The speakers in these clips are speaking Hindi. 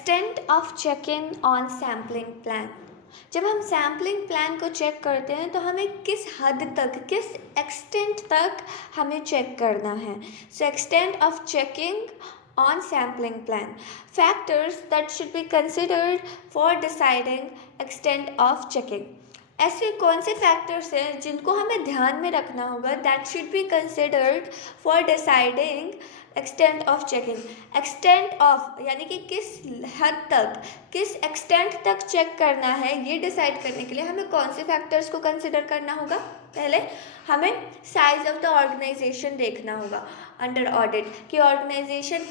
Extent of checking on sampling plan. जब हम सैम्पलिंग प्लान को चेक करते हैं तो हमें किस हद तक, किस एक्सटेंट तक हमें चेक करना है। So extent of checking on sampling plan, factors that should be considered for deciding extent of checking। ऐसे कौन से फैक्टर्स हैं जिनको हमें ध्यान में रखना होगा, that should be considered for deciding extent of checking. Extent of यानी कि किस हद तक, किस एक्सटेंट तक चेक करना है, ये डिसाइड करने के लिए हमें कौन से फैक्टर्स को कंसिडर करना होगा। पहले हमें साइज ऑफ द ऑर्गेनाइजेशन देखना होगा अंडर ऑडिट, कि ऑर्गेनाइजेशन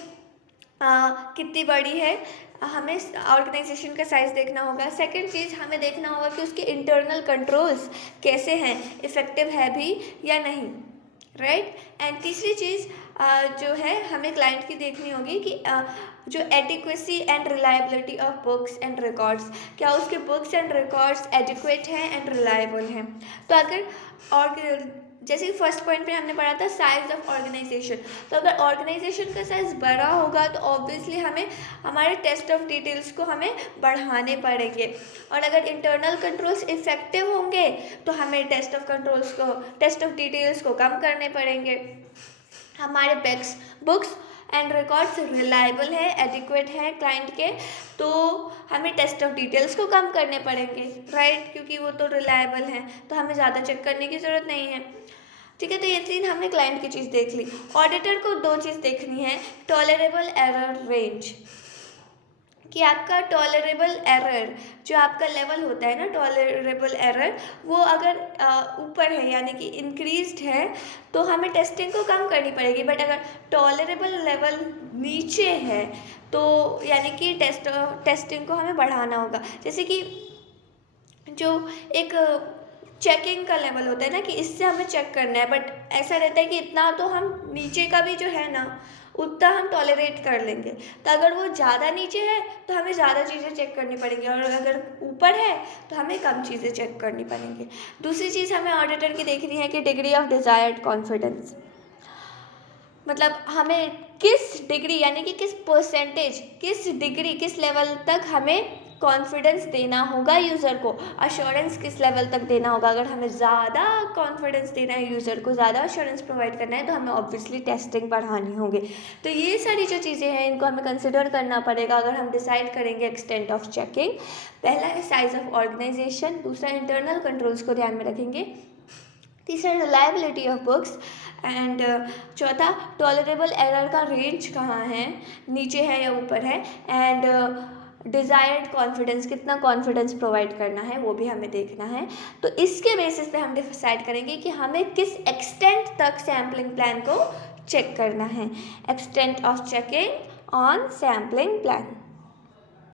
कितनी बड़ी है, हमें ऑर्गेनाइजेशन का साइज़ देखना होगा। सेकंड चीज़ हमें देखना होगा कि उसके इंटरनल कंट्रोल्स कैसे हैं, इफ़ेक्टिव है भी या नहीं, राइट। एंड तीसरी चीज़ जो है हमें क्लाइंट की देखनी होगी कि जो adequacy and reliability of books and records, क्या उसके बुक्स एंड रिकॉर्ड्स एडिक्वेट हैं एंड रिलायबल हैं। तो अगर और जैसे कि फर्स्ट पॉइंट पे हमने पढ़ा था साइज ऑफ ऑर्गेनाइजेशन, तो अगर ऑर्गेनाइजेशन का साइज़ बड़ा होगा तो ऑब्वियसली हमें हमारे टेस्ट ऑफ डिटेल्स को हमें बढ़ाने पड़ेंगे, और अगर इंटरनल कंट्रोल्स इफेक्टिव होंगे तो हमें टेस्ट ऑफ डिटेल्स को कम करने पड़ेंगे। हमारे बुक्स एंड रिकॉर्ड्स रिलायबल है, एडिक्वेट है क्लाइंट के, तो हमें टेस्ट ऑफ डिटेल्स को कम करने पड़ेंगे, राइट, क्योंकि वो तो रिलायबल हैं, तो हमें ज़्यादा चेक करने की ज़रूरत नहीं है। ठीक है, तो ये तीन हमने क्लाइंट की चीज़ देख ली। ऑडिटर को दो चीज़ देखनी है, टॉलरेबल एरर रेंज, कि आपका टॉलरेबल एरर जो आपका लेवल होता है ना, टॉलरेबल एरर, वो अगर ऊपर है यानी कि इंक्रीज्ड है तो हमें टेस्टिंग को कम करनी पड़ेगी, बट अगर टॉलरेबल लेवल नीचे है तो यानी कि टेस्टिंग को हमें बढ़ाना होगा। जैसे कि जो एक चेकिंग का लेवल होता है ना, कि इससे हमें चेक करना है, बट ऐसा रहता है कि इतना तो हम नीचे का भी जो है ना उतना हम टॉलरेट कर लेंगे, तो अगर वो ज़्यादा नीचे है तो हमें ज़्यादा चीज़ें चेक करनी पड़ेंगी, और अगर ऊपर है तो हमें कम चीज़ें चेक करनी पड़ेंगी। दूसरी चीज़ हमें ऑडिटर की देखनी है कि डिग्री ऑफ डिज़ायर्ड कॉन्फिडेंस, मतलब हमें किस डिग्री यानी कि किस परसेंटेज, किस डिग्री, किस लेवल तक हमें कॉन्फिडेंस देना होगा यूज़र को, अश्योरेंस किस लेवल तक देना होगा। अगर हमें ज़्यादा कॉन्फिडेंस देना है यूज़र को, ज़्यादा अश्योरेंस प्रोवाइड करना है, तो हमें ऑब्वियसली टेस्टिंग बढ़ानी होगी। तो ये सारी जो चीज़ें हैं इनको हमें कंसिडर करना पड़ेगा अगर हम डिसाइड करेंगे एक्सटेंट ऑफ चेकिंग। पहला है साइज ऑफ ऑर्गेनाइजेशन, दूसरा इंटरनल कंट्रोल्स को ध्यान में रखेंगे, तीसरा रिलायबिलिटी ऑफ बुक्स, एंड चौथा टॉलरेबल एरर का रेंज कहाँ है, नीचे है या ऊपर है, एंड डिज़ायर्ड कॉन्फिडेंस, कितना कॉन्फिडेंस प्रोवाइड करना है वो भी हमें देखना है। तो इसके बेसिस पे हम डिसाइड करेंगे कि हमें किस एक्सटेंट तक सैम्पलिंग प्लान को चेक करना है। Extent of checking on sampling plan.